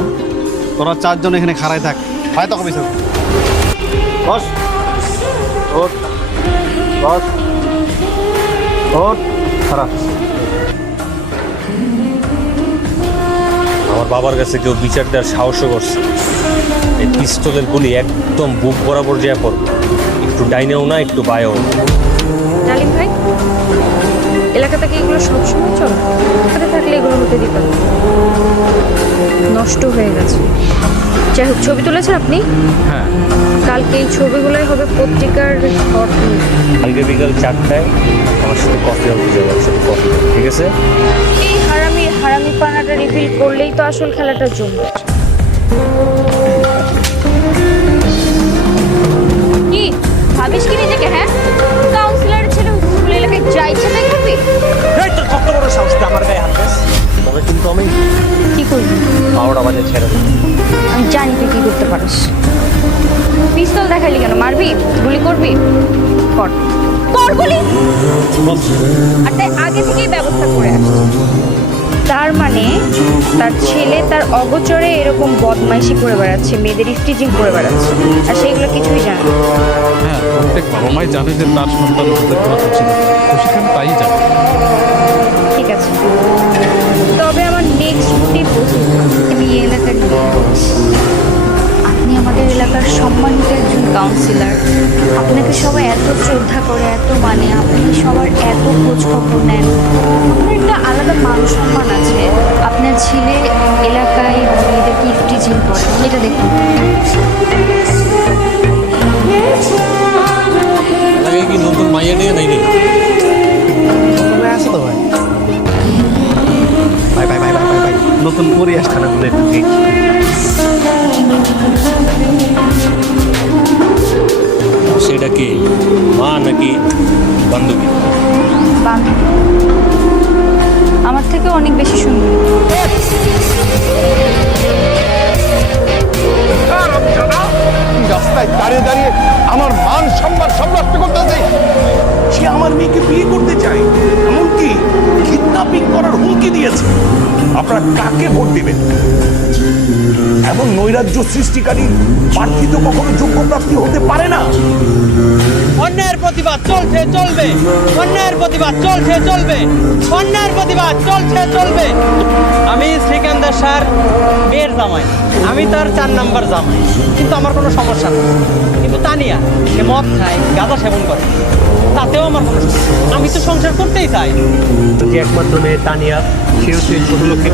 না, তোরা চারজন এখানে খাড়াই থাক। ভাই তো কবি বস, ওঠ বস, ওঠ, খারাপ। আমার বাবার কাছে কেউ বিচার দেওয়ার সাহসও করছে। এই পিস্তলের গুলি একদম বুক বরাবর যা পড়বে, একটু ডাইনেও না একটু বায়েও না। ডালিম ভাই, এলাকা থেকে এগুলো সবসময় চলে, এলাকাতে থাকলে এগুলো হতে দিতাম, নষ্ট হয়ে গেছে। যাই হোক, ছবি তুলেছেন আপনি? হ্যাঁ, কালকে এই ছবিগুলোই হবে পত্রিকার হট নিউজ। কালকে বিকাল 4টায় আমার সাথে কফি হাউসে যাবে, একসাথে কফি, ঠিক আছে? এই হারামি পানাটা রিভিল করলেই তো আসল খেলাটা জমবে। কি ভাবিস কি নিজেকে? হ্যাঁ, কাউন্সিলর ছেলে স্কুল এলাকায় যা ইচ্ছে তাই করবি? এই তোর কত বড় সাহস তুই আমার গায়ে হাত দিস? তবে কিন্তু আমি কি করবি? 12টা বাজে ছেড়ে দেবো। আমি জানি তুই কি করতে পারিস। পিস্তল দেখাইলি কেন? মারবি? গুলি করবি? কর কর গুলি। আর তাই আগে থেকেই ব্যবস্থা করে আসছি। তার মানে তার ছেলে তার অগোচরে এরকম বদমাইশি করে বেড়াচ্ছে, মেয়েদের স্টিচিং করে বেড়াচ্ছে, আর সেইগুলো কিছুই জানে না। হ্যাঁ, প্রত্যেক বাবা মাই জানে যে তার সন্তান হতে কথা ছিল, তো সেখানে তাই জানে। ঠিক আছে, তবে আমার নেক্সট টিপ আমি এই এলাকার আপনি আমাদের এলাকার সম্মানিত একজন কাউন্সিলর। আপনাকে সবাই এত শ্রদ্ধা করে, এত মানে, আপনি সবার এত খোঁজ খবর নেন, আপনার একটা আলাদা মান সম্মান আছে। আপনার ছেলে এলাকায় মেয়েদেরকে স্টিচিং করে, এটা দেখুন। আগে কি নতুন মাইয়া নিয়ে নাই নাকি? আছে তো ভাই। ভাই ভাই ভাই ভাই ভাই ভাই, নতুন পরি আসছে না বলে একটু দেখি। সেটা কি মা নাকি বান্ধবী? বান্ধবী, আমার থেকে অনেক বেশি সুন্দর। রাস্তায় দাঁড়িয়ে দাঁড়িয়ে আমার মান সম্মান সব নষ্ট করতেছে। সে আমার মেয়েকে বিয়ে করতে চায়, এমনকি কিডন্যাপিং করার হুমকি দিয়েছে। আপনারা কাকে ভোট দিবেন? এমন নৈরাজ্য সৃষ্টিকারী প্রার্থী তো কখনো যোগ্য প্রার্থী হতে পারে না। অন্যায়ের প্রতিবাদ চলছে চলবে, অন্যায়ের প্রতিবাদ চলছে চলবে, অন্যায়ের প্রতিবাদ চলছে চলবে। আমি সিকান্দার স্যার মেয়ের জামাই, আমি তার 4 নাম্বার জামাই, কিন্তু আমার কোনো সমস্যা নেই। কিন্তু তানিয়া সে মদ খায়, গাঁজা সেবন করে, তাতেও আমার কোনো সমস্যা নেই। আমি তো সংসার করতেই চাই। যে একমাত্র মেয়ে তানিয়া, সেও সেই ছোট লোককে